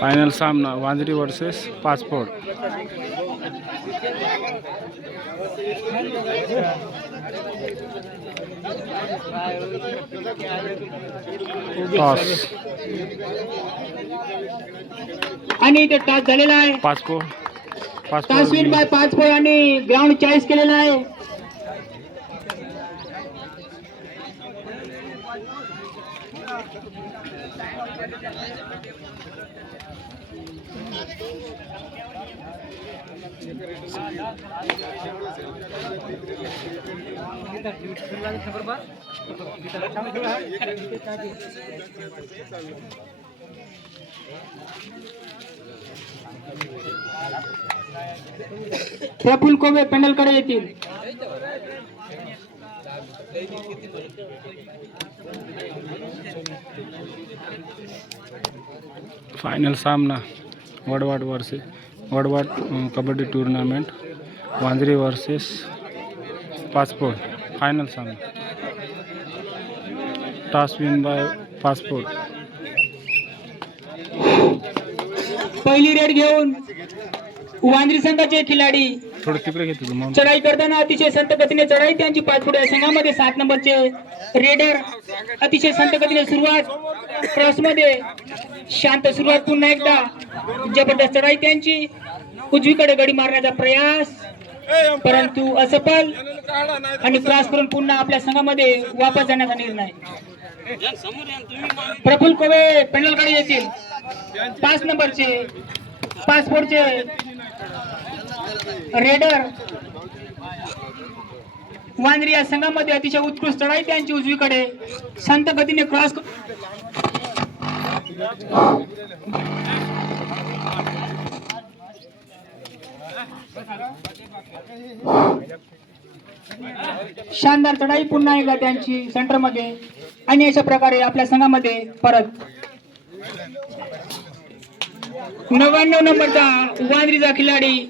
Final सामना वांद्री versus पाचपोड. Toss आणि ते टॉस झालेला आहे. Pachpod toss win by 5 point आणि ग्राउंड चॉईस केलेला आहे. प्रफुल्ल कोबे पेंडलकडे येतील. फायनल सामना Wadwad kabaddi tournament Wandri versus Pachpod. Final सामना. Toss win by Pachpod. पहिली रेड घेऊन वांद्री संघाचे खिलाडी थोडं तिकडे घेतो मग. चढाई करताना अतिशय संत गतीने चढाई त्यांची 5 फूट. या संघामध्ये 7 नंबरचे रेडर अतिशय संत गतीने सुरुवात. क्रॉस मध्ये शांत सुरुवात. पुन्हा एकदा जबरदस्त चढाई त्यांची. उजवीकडे गडी मारण्याचा प्रयास परंतु असफल. आणि क्रॉस करून पुन्हा आपल्या संघामध्ये वापस जाण्याचा निर्णय. प्रफुल्ल कोबे पेंडलकडे येतील. 5 नंबरचे पासपोर्टचे रेडर वांद्री या संघामध्ये अतिशय उत्कृष्ट चढाई त्यांची. उजवीकडे संत गतीने क्रॉस. शानदार चढाई पुन्हा एकदा त्यांची सेंटर मध्ये. आणि अशा प्रकारे आपल्या संघामध्ये परत 99 नंबरचा वांद्रीचा खिलाडी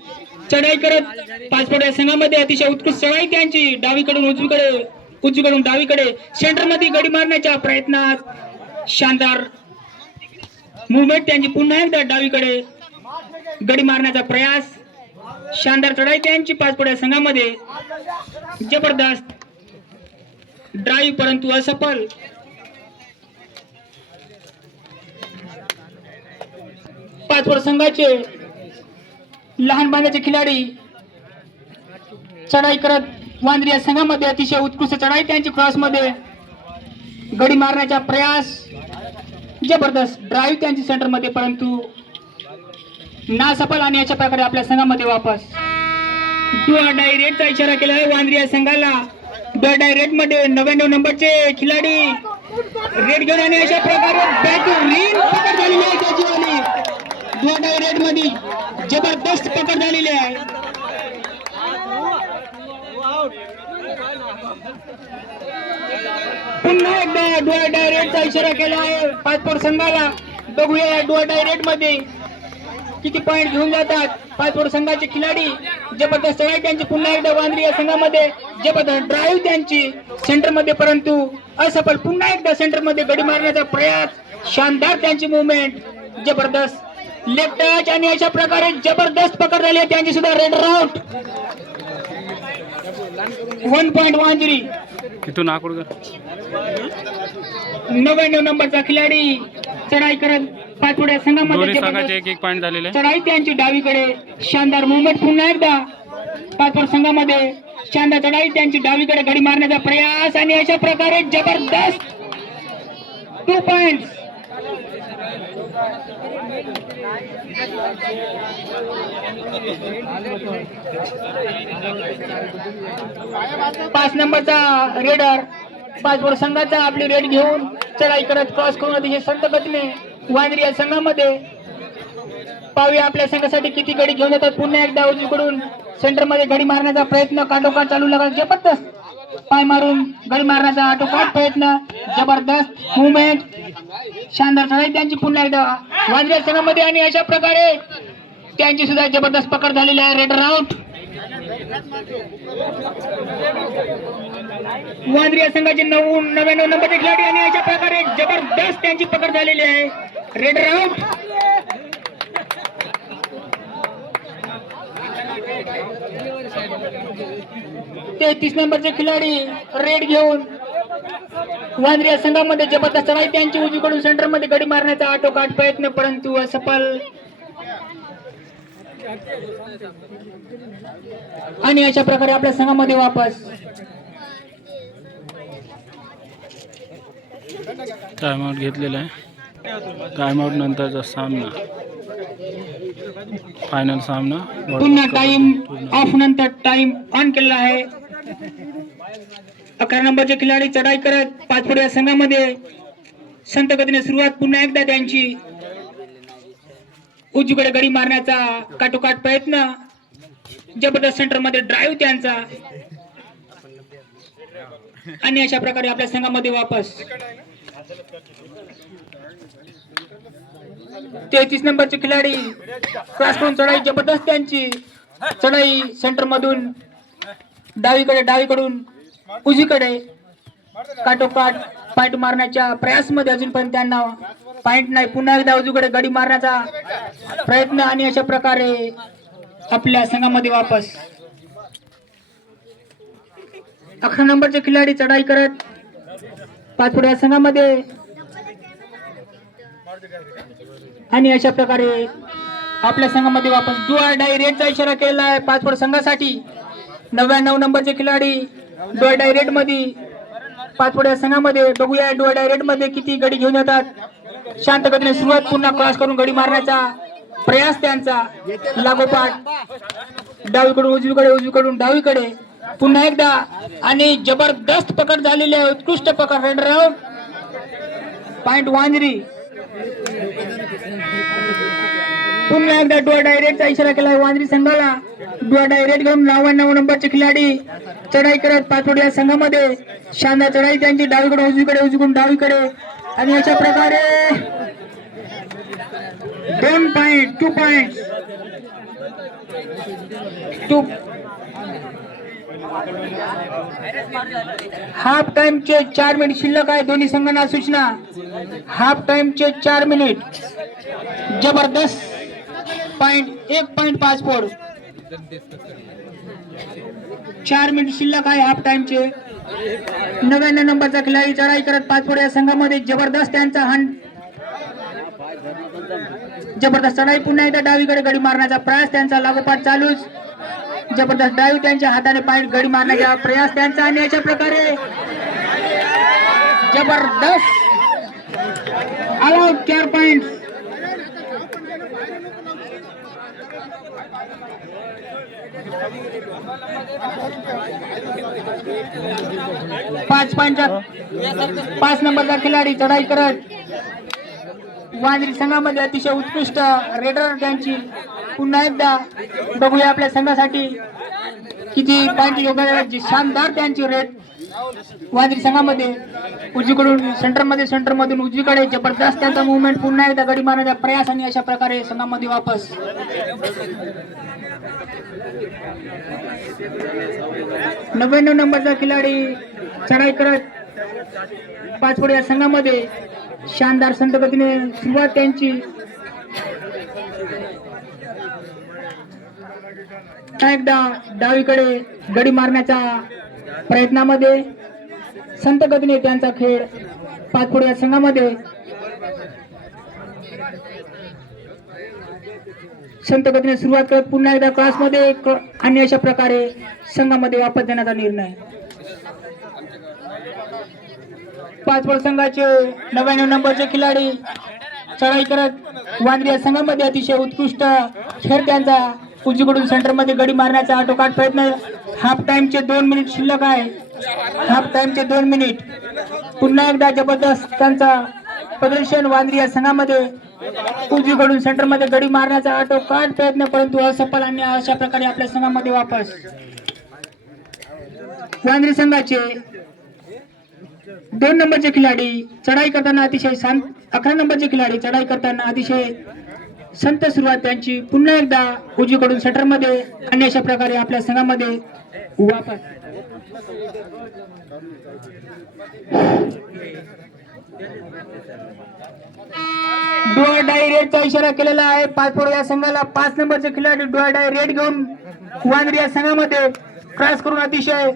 चढाई करत 5 फूट. या संघामध्ये अतिशय उत्कृष्ट चढाई त्यांची. डावीकडून उजवीकडून डावीकडे सेंटर मध्ये गडी मारण्याच्या प्रयत्नात शानदार मुवमेंट त्यांची. पुन्हा एकदा डावीकडे गडी मारण्याचा प्रयास. शानदार चढाई त्यांची 5 फूट. या संघामध्ये जबरदस्त ड्राईव्ह परंतु असफल. पाचवड संघाचे लहान बांधाचे खिलाडी चढाई करत वांद्री या संघामध्ये अतिशय उत्कृष्ट चढाई त्यांची. क्रॉस मध्ये गडी मारण्याचा प्रयास. जबरदस्त ड्राईव्ह त्यांची सेंटर मध्ये परंतु ना सफल. आणि अशा प्रकारे आपल्या संघामध्ये वापस. डायरेक्टचा इशारा केला आहे वांद्री या संघाला. डायरेक्ट मध्ये 99 नंबरचे खिलाडी रेड घेऊन. आणि अशा प्रकारे बॅक रील पकड झालेली आहे त्याची. डायरेक्ट मध्ये जबरदस्त पकड झालेली आहे. पुन्हा एकदा डायरेक्टचा इशारा केला आहे 5 फूट संघाला. बघूया डायरेक्ट मध्ये किती पॉइंट घेऊन जातात 5 फूट संघाचे खिलाडी. जबरदस्त चढाई त्यांची. पुन्हा एकदा वांद्री या संघामध्ये जबरदस्त ड्राईव्ह त्यांची सेंटर मध्ये परंतु असफल. पुन्हा एकदा सेंटर मध्ये गडी मारण्याचा प्रयास. शानदार त्यांची मुवमेंट. जबरदस्त लेफ्ट टच. आणि अशा प्रकारे जबरदस्त पकड झाली आहे त्यांची सुद्धा. Red out. 1 पॉइंट वांद्री. तिथून आकुड 99 नंबरचा खिलाडी चढाई करत 5 फूट. या संघामध्ये एक पॉइंट झालेले. चढाई त्यांची डावीकडे. शानदार मुवमेंट. पुन्हा एकदा 5 फूट संघामध्ये शानदार चढाई त्यांची. डावीकडे गडी मारण्याचा प्रयास. आणि अशा प्रकारे जबरदस्त 2 पॉइंट. पाच नंबरचा रेडर 5 फूट संघाचा आपली रेड घेऊन चढाई करत क्रॉस करून अतिशय संत गतीने वांद्री या संघामध्ये. पाहूया आपल्या संघासाठी किती गडी घेऊन येतात. पुन्हा एकदा उजवीकडून सेंटर मध्ये गडी मारण्याचा प्रयत्न काठोकाठ चालू लागला. जबरदस्त पाय मारून गडी मारण्याचा आटोकाट प्रयत्न. जबरदस्त मुवमेंट. शानदार चढाई त्यांची पुन्हा एकदा वांद्री संघामध्ये. आणि अशा प्रकारे त्यांची सुद्धा जबरदस्त पकड झालेली आहे. Raider out. वांद्री या संघाचे 99 नंबरचे खिलाडी. आणि अशा प्रकारे जबरदस्त त्यांची पकड झालेली आहे. Raider out. 33 नंबरचे खिलाडी रेड घेऊन वांद्रे या संघामध्ये जबरदस्त चढाई त्यांची उजवीकडून सेंटर मध्ये गडी मारण्याचा आटोकाट प्रयत्न परंतु असफल. आणि अशा प्रकारे आपल्या संघामध्ये वापस टाइमआउट घेतलेला आहे. टाइमआउट नंतरचा सामना फायनल सामना पुन्हा टाइम ऑफ नंतर टाइम ऑन केलेला आहे. 11 नंबरचे खिलाडी चढाई करत पाचपुड या संघामध्ये संत गतीने सुरुवात. पुन्हा एकदा त्यांची उजवीकडे गडी मारण्याचा काटोकाट प्रयत्न. जबरदस्त सेंटर मध्ये ड्राईव्ह त्यांचा आणि अशा प्रकारे आपल्या संघामध्ये वापस. 33 नंबरचे खिलाडी क्रॉस करून चढाई जबरदस्त त्यांची चढाई सेंटर मधून डावीकडून उजवीकडे काटोकाट पॉइंट मारण्याच्या प्रयास मध्ये अजून पण त्यांना पॉइंट नाही. पुन्हा एकदा उजवीकडे गडी मारण्याचा प्रयत्न आणि अशा प्रकारे आपल्या संघामध्ये वापस. 11 नंबरचे खिलाडी चढाई करत पाचपुड या संघामध्ये आणि अशा प्रकारे आपल्या संघामध्ये वापस. डू ऑर डाय रेडचा इशारा केलेला आहे पाचपुड संघासाठी. 99 नंबरचे खिलाडी डू ऑर डाय रेड मध्ये पाचपुड या संघामध्ये. बघूया डू ऑर डाय रेड मध्ये किती गडी घेऊन येतात. शांत गतीने सुरुवात. पुन्हा क्रॉस करून गडी मारण्याचा प्रयास त्यांचा. लागोपाठ डावीकडून उजवीकडून डावीकडे पुन्हा एकदा आणि जबरदस्त पकड झालेली आहे. उत्कृष्ट पकड. Runner out point Wandri. पुन्हा एकदा डू ऑर डाय रेडचा इशारा केला वांद्री संघाला. डू ऑर डाय रेड घेऊन 99 नंबरचे खिलाडी चढाई करत पाचपुड या संघामध्ये. शानदार चढाई त्यांची डावीकडून उजवीकडून डावीकडे आणि अशा प्रकारे 2 पॉइंट हाफ टाइमचे 4 मिनिट शिल्लक आहे. दोन्ही संघांना सूचना. हाफ टाइमचे 4 मिनिट. जबरदस्त पॉइंट 1.5 फोड. 4 मिनिट शिल्लक आहे हाफ टाइमचे. 99 नंबरचा खिलाडी चढाई करत पाचपुड या संघामध्ये. जबरदस्त त्यांचा हंट. जबरदस्त चढाई. पुन्हा एकदा डावीकडे गडी मारण्याचा प्रयास त्यांचा. लागोपाठ चालूच. जबरदस्त डावी त्यांच्या हाताने पॉइंट गडी मारण्याचा प्रयास त्यांचा आणि अशा प्रकारे जबरदस्त आउट. 4 पॉइंट. पाच नंबरचा खिलाडी चढाई करत वांद्री संघामध्ये अतिशय उत्कृष्ट रेडर त्यांची. पुन्हा एकदा बघूया आपल्या संघासाठी किती पॉइंट योगदान. शानदार त्यांची रेड वांद्री संघामध्ये. उजवीकडून सेंटर मधून उजवीकडे जबरदस्त त्यांचा मुवमेंट. पुन्हा एकदा गडी मारण्याचा प्रयास आणि अशा प्रकारे संघामध्ये वापस. 99 नंबरचा खिलाडी चढाई करत पाचपुड या संघामध्ये. शानदार संत गतीने सुरुवात त्यांची. एकदा डावीकडे गडी मारण्याच्या प्रयत्नामध्ये संत गतीने त्यांचा खेळ पाचपुड या संघामध्ये. संत गतीने सुरुवात करत पुन्हा एकदा क्रॉस मध्ये आणि अशा प्रकारे संघामध्ये वापस देण्याचा निर्णय. पाचपुड संघाचे 99 नंबरचे खिलाडी चढाई करत वांद्रे या संघामध्ये अतिशय उत्कृष्ट खेळ त्यांचा. उजवीकडून सेंटर मध्ये गडी मारण्याचा आटोकाट प्रयत्न. हाफ टाइमचे 2 मिनिट शिल्लक आहे. हाफ टाइमचे 2 मिनिट. पुन्हा एकदा जबरदस्त त्यांचा प्रदर्शन वांद्रे या संघामध्ये. उजवीकडून सेंटर मध्ये गडी मारण्याचा आटोकाट प्रयत्न परंतु असफल आणि अशा प्रकारे आपल्या संघामध्ये वापस. वांद्रे संघाचे 2 नंबरचे खिलाडी चढाई करताना अतिशय शांत. 11 नंबरचे खिलाडी चढाई करताना अतिशय संत सुरुवात त्यांची. पुन्हा एकदा उजवीकडून सेंटर मध्ये आणि अशा प्रकारे आपल्या संघामध्ये वापस. डोअर डाय रेडचा इशारा केलेला आहे. पाचपोड या संघाला 5 नंबरचे खिलाडी डोअर डाय रेड घेऊन वांद्रे या संघामध्ये क्रॉस करून अतिशय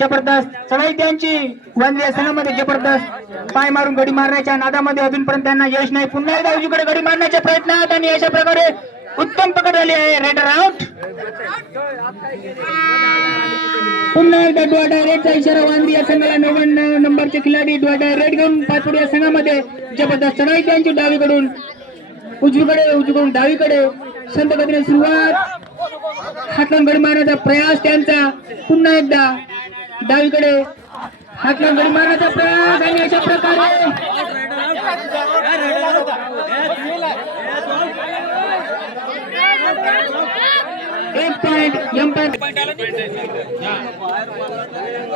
जबरदस्त चढाई त्यांची. वांद्रे या संघामध्ये जबरदस्त पाय मारून गडी मारण्याच्या नादामध्ये अजूनपर्यंत त्यांना यश नाही. पुन्हा एकदा उजवीकडे गडी मारण्याच्या प्रयत्नात आणि अशा प्रकारे उत्तम पकड झाली आहे. Raider out. पुन्हा एकदा डोअर डाय रेडचा इशारा वांद्रे या संघाला. 99 नंबरचे खिलाडी डोअर डाय रेड घेऊन पाचपोड या संघामध्ये जबरदस्त चढाई त्यांची. डावीकडून उजवीकडून डावीकडे संत गतीने सुरुवात. हात लावून गडी मारण्याचा प्रयास त्यांचा. पुन्हा एकदा डावीकडे हात लावून गडी मारण्याचा प्रयास आणि अशा प्रकारे एक पॉइंट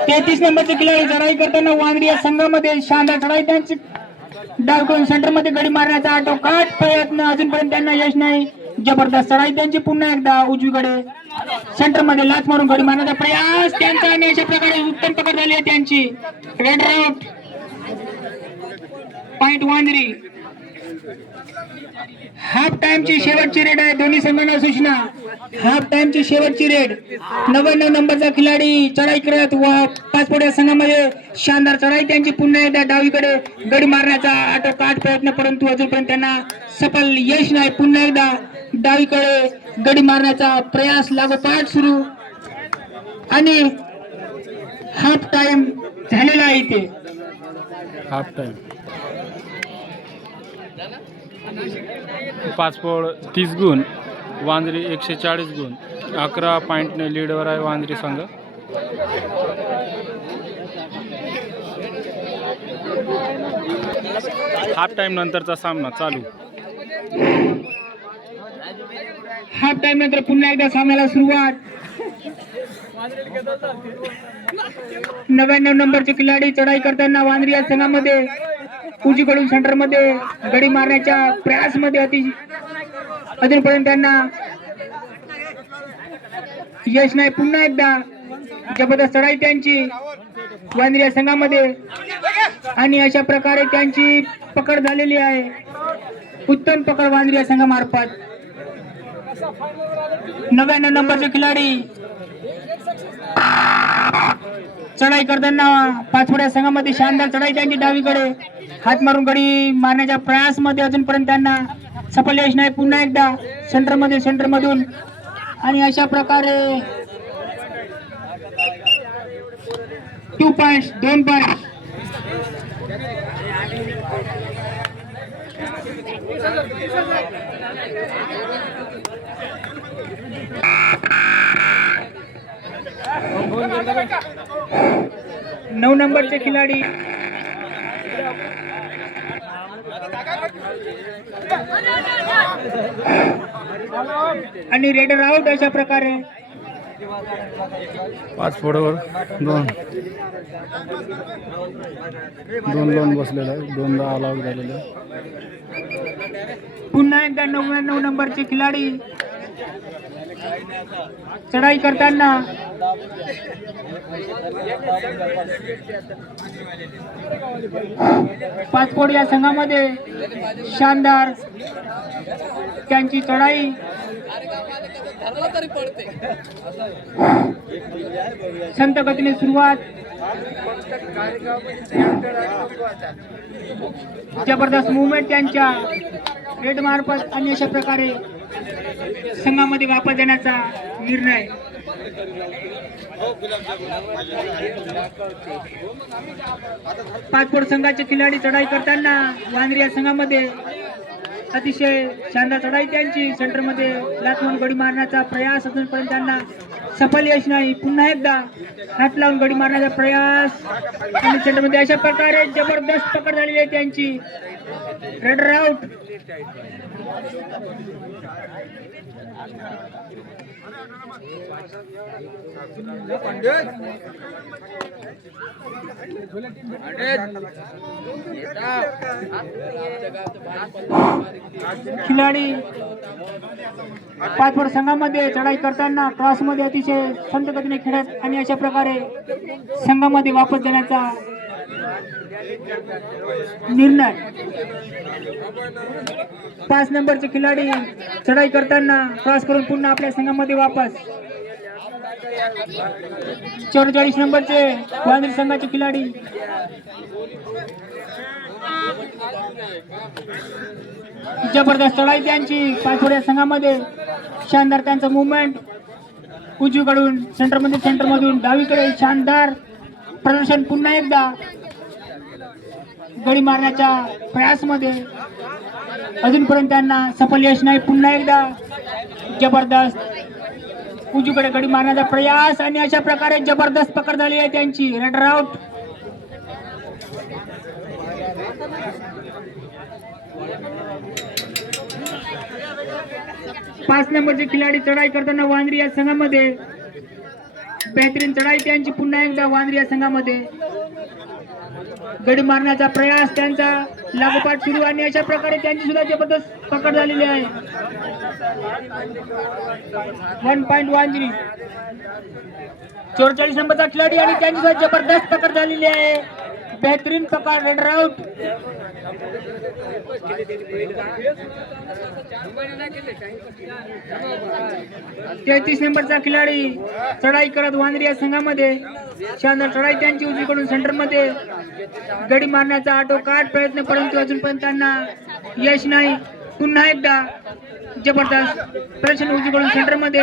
33 नंबरचे खिलाडी चढाई करताना वांद्रे या संघामध्ये शानदार चढाई त्यांची. डावीकडून सेंटर मध्ये गडी मारण्याचा आटोकाट प्रयत्न अजूनपर्यंत त्यांना यश नाही. जबरदस्त चढाई त्यांची. पुन्हा एकदा उजवीकडे सेंटर मध्ये लाच मारून गडी मारण्याचा प्रयास त्यांचा आणि अशा प्रकारे उत्तम पकड झाली आहे त्यांची. Raid out. Point Wandre. Half टाइमची शेवटची रेड आहे. दोन्ही संघांना सूचना. हाफ टाइमची शेवटची रेड. 99 नंबरचा खिलाडी चढाई करत पाचपोड या संघामध्ये शानदार चढाई त्यांची. पुन्हा एकदा डावीकडे गडी मारण्याचा आटोकाट प्रयत्न परंतु अजूनपर्यंत त्यांना सफल यश नाही. पुन्हा एकदा डावीकडे गडी मारण्याचा प्रयास लागोपाठ सुरू आणि हाफ टाइम झालेला आहे इथे. Half time. पाचपोड 30 गुण, वांद्रे 140 गुण. 11 पॉईंटने लीडवर आहे वांद्रे संघ. हाफ टाइम नंतरचा सामना चालू. हाफ टाइम नंतर पुन्हा एकदा सामन्याला सुरुवात. 99 नंबरचे खिलाडी चढाई करताना वांद्रे या संघामध्ये उजवीकडून सेंटर मध्ये गडी मारण्याच्या प्रयास मध्ये अजूनपर्यंत त्यांना यश नाही. पुन्हा एकदा जबरदस्त चढाई त्यांची वांद्रे या संघामध्ये आणि अशा प्रकारे त्यांची पकड झालेली आहे. उत्तम पकड वांद्रे या संघामार्फत. 99 नंबरचे खिलाडी चढाई करताना पाचपोड या संघामध्ये शानदार चढाई त्यांची. डावीकडे हात मारून गडी मारण्याच्या प्रयास मध्ये अजूनपर्यंत त्यांना सफल यश नाही. पुन्हा एकदा सेंटर मधून आणि अशा प्रकारे 2 पॉइंट्स 2 पॉइंट. नऊ नंबरचे खिलाडी आणि रेडर आउट. अशा प्रकारे पाचपोडावर दोन बसलेला आहे. 2दा ऑल आउट झालेला आहे. पुन्हा एकदा 99 नंबरचे खिलाडी चढाई करताना पाचपोड या संघामध्ये शानदार त्यांची चढाई. संत गतीने सुरुवात. जबरदस्त मुवमेंट त्यांच्या रेड मार्फत आणि अशा प्रकारे संघामध्ये वापस देण्याचा निर्णय. पाचपोड संघाचे खिलाडी चढाई करताना वांद्रे या संघामध्ये अतिशय शानदार चढाई त्यांची. सेंटर मध्ये लाथ मारून गडी मारण्याचा प्रयास अजूनपर्यंत त्यांना सफल यश नाही. पुन्हा एकदा हात लावून गडी मारण्याचा प्रयास आणि सेंटर मध्ये अशा प्रकारे जबरदस्त पकड झालेली आहे त्यांची. Raider out. खिलाडी पाचपोड संघामध्ये चढाई करताना क्रॉस मध्ये अतिशय संत गतीने खेळत आणि अशा प्रकारे संघामध्ये वापस देण्याचा निर्णय 5 नंबरचे खिलाडी चढाई करताना क्रॉस करून पुन्हा आपल्या संघामध्ये वापस. 44 नंबरचे वांद्रे संघाचे खिलाडी जबरदस्त चढाई त्यांची पाचोड या संघामध्ये. शानदार त्यांचं मुवमेंट उजवीकडून सेंटरमधून डावीकडे शानदार प्रदर्शन. पुन्हा एकदा गडी मारण्याच्या प्रयासमध्ये अजूनपर्यंत त्यांना सफल यश नाही. पुन्हा एकदा जबरदस्त उजवीकडे गडी मारण्याचा प्रयास आणि अशा प्रकारे जबरदस्त पकड झाली आहे त्यांची. Raider out. पाच नंबरचे खिलाडी चढाई करताना वांद्रे या संघामध्ये बेहतरीन चढाई त्यांची. पुन्हा एकदा वांद्रे या संघामध्ये गडी मारण्याचा प्रयास त्यांचा लागोपाठ सुरू आणि अशा प्रकारे त्यांची सुद्धा जबरदस्त पकड झालेली आहे. 1 पॉइंट वांद्रे. 44 नंबरचा खिलाडी आणि त्यांची सुद्धा जबरदस्त पकड झालेली आहे. बेहतरीन पकड. Raider out. 33 नंबरचा खिलाडी चढाई करत वांद्रे या संघामध्ये. शानदार चढाई त्यांची उजवीकडून सेंटरमध्ये गडी मारण्याचा आटोकाट प्रयत्न, परंतु अजूनपर्यंत त्यांना यश नाही. पुन्हा एकदा जबरदस्त प्रदर्शन उजवीकडून सेंटरमध्ये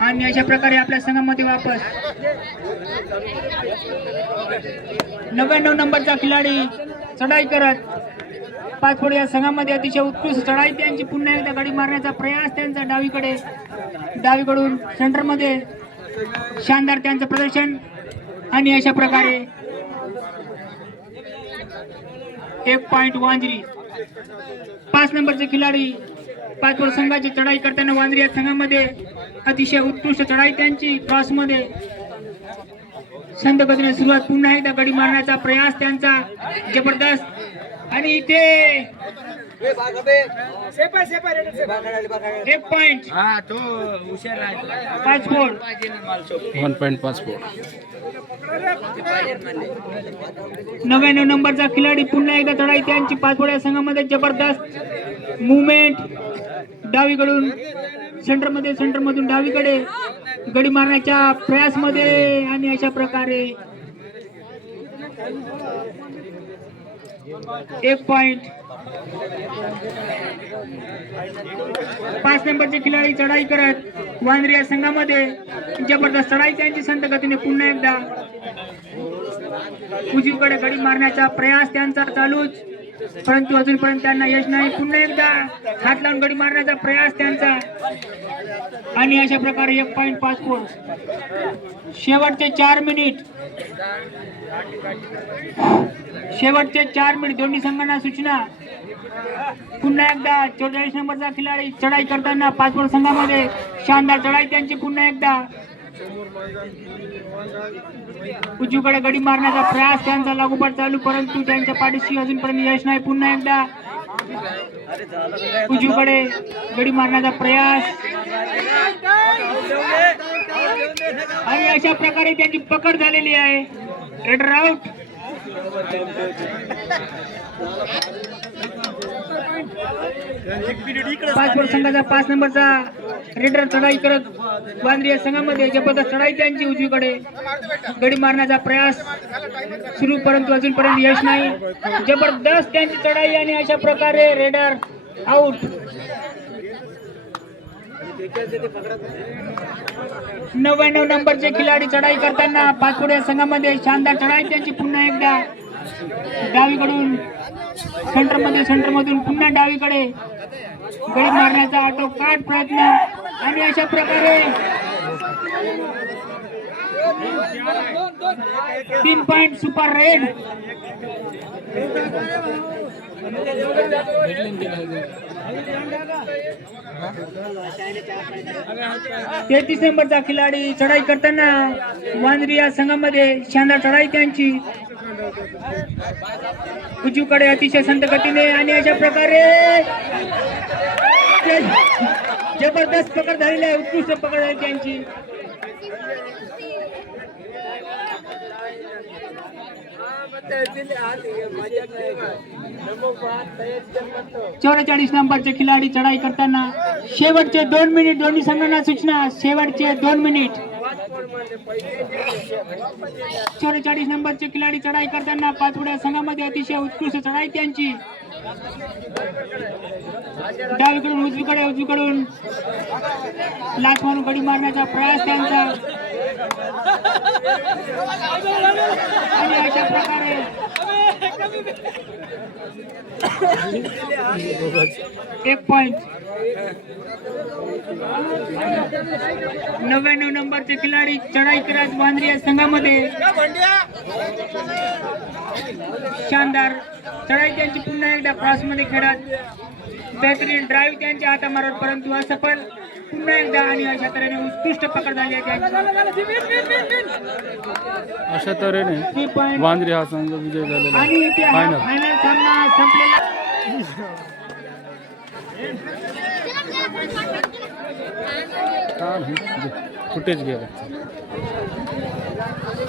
आणि अशा प्रकारे आपल्या संघामध्ये वापस. 99 नंबरचा खिलाडी चढाई करत पाचफोड या संघामध्ये अतिशय उत्कृष्ट चढाई त्यांची. पुन्हा एकदा गडी मारण्याचा प्रयास त्यांचा डावीकडून सेंटरमध्ये शानदार त्यांचं प्रदर्शन आणि अशा प्रकारे 1 पॉइंट वांद्रे. 5 नंबरचे खिलाडी पाचफोड संघाची चढाई करताना वांद्रे या संघामध्ये अतिशय उत्कृष्ट चढाई त्यांची. क्रॉसमध्ये संत गतीने सुरुवात. पुन्हा एकदा गडी मारण्याचा प्रयास त्यांचा जबरदस्त आणि इथे 1 पॉइंट पाचफोड. 1 पॉइंट पाचफोड. 99 नंबरचा खिलाडी पुन्हा एकदा चढाई त्यांची. पाचफोड या संघामध्ये जबरदस्त मुवमेंट डावीकडून सेंटरमधून डावीकडे गडी मारण्याच्या प्रयासमध्ये आणि अशा प्रकारे 1 पॉइंट. 5 नंबरचे खिलाडी चढाई करत वांद्रे या संघामध्ये जबरदस्त चढाई त्यांची. संत गतीने पुन्हा एकदा उजवीकडे गडी मारण्याचा प्रयास त्यांचा चालूच, परंतु अजूनपर्यंत त्यांना यश नाही. पुन्हा एकदा हात लावून गडी मारण्याचा प्रयास त्यांचा आणि अशा प्रकारे 1 पॉइंट पाचफोड. शेवटचे 4 मिनिट दोन्ही संघांना सूचना. पुन्हा एकदा 44 नंबरचा खिलाडी चढाई करताना पाचफोड संघामध्ये शानदार चढाई त्यांची. पुन्हा एकदा उजवीकडे गडी मारण्याचा प्रयास त्यांचा लागोपाठ चालू, परंतु त्यांच्या पाठीशी अजूनपर्यंत यश नाही. पुन्हा एकदा उजवीकडे गडी मारण्याचा प्रयास आणि अशा प्रकारे त्यांची पकड झालेली आहे. Raider out. पाचफोड संघाचा 5 नंबरचा रेडर चढाई करत वांद्रे या संघामध्ये जबरदस्त चढाई त्यांची. उजवीकडे गडी मारण्याचा प्रयास सुरू, परंतु अजूनपर्यंत यश नाही. जबरदस्त त्यांची चढाई आणि अशा प्रकारे रेडर आउट. 99 नंबरचे खिलाडी चढाई करताना पाचफोड या संघामध्ये शानदार चढाई त्यांची. पुन्हा एकदा डावीकडून सेंटरमधून पुन्हा डावीकडे गडी मारण्याचा आटोकाट प्रयत्न आणि अशा प्रकारे 3 पॉइंट सुपर रेड. 33 नंबरचा खिलाडी चढाई करताना वांद्रे या संघामध्ये शानदार चढाई त्यांची. उजवीकडे अतिशय संत गतीने आणि अशा प्रकारे जबरदस्त पकड झालेली आहे. उत्कृष्ट पकड झाली त्यांची. चौवेचाळीस नंबरचे खिलाडी चढाई करताना शेवटचे 2 मिनिट दोन्ही संघांना सूचना शेवटचे 2 मिनिट 44 नंबरचे खिलाडी चढाई करताना पाचवड्या संघामध्ये अतिशय उत्कृष्ट चढाई त्यांची डावीकडून उजवीकडून लाथ मारून गडी मारण्याचा प्रयास त्यांचा आणि अशा प्रकारे 1 पॉइंट 99 नंबरचे खिलाडी चढाई करत वांद्रे या संघामध्ये शानदार चढाई त्यांची पुन्हा एकदा क्रॉसमध्ये खेळत बेहतरीन ड्राईव्ह त्यांच्या हातामार्फत परंतु असफल पुन्हा एकदा आणि अशा तऱ्हेने उत्कृष्ट पकड झाली आहे त्यांची अशा तऱ्हेने 3 पॉइंट वांद्रे हा संघ विजय झालेला आणि इथे हा फायनल फायनल सामना संपलेला फुटेज घ्या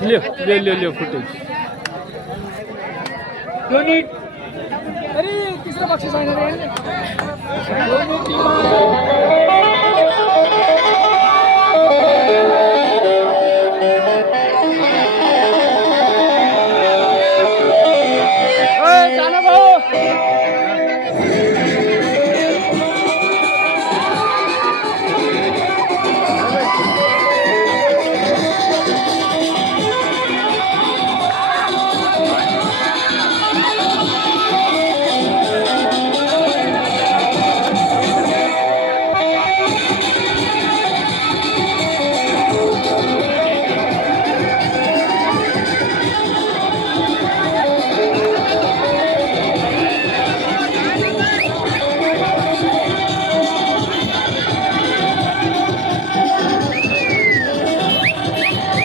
ले फुटेज दोन्ही तिसरं बक्षीस आहे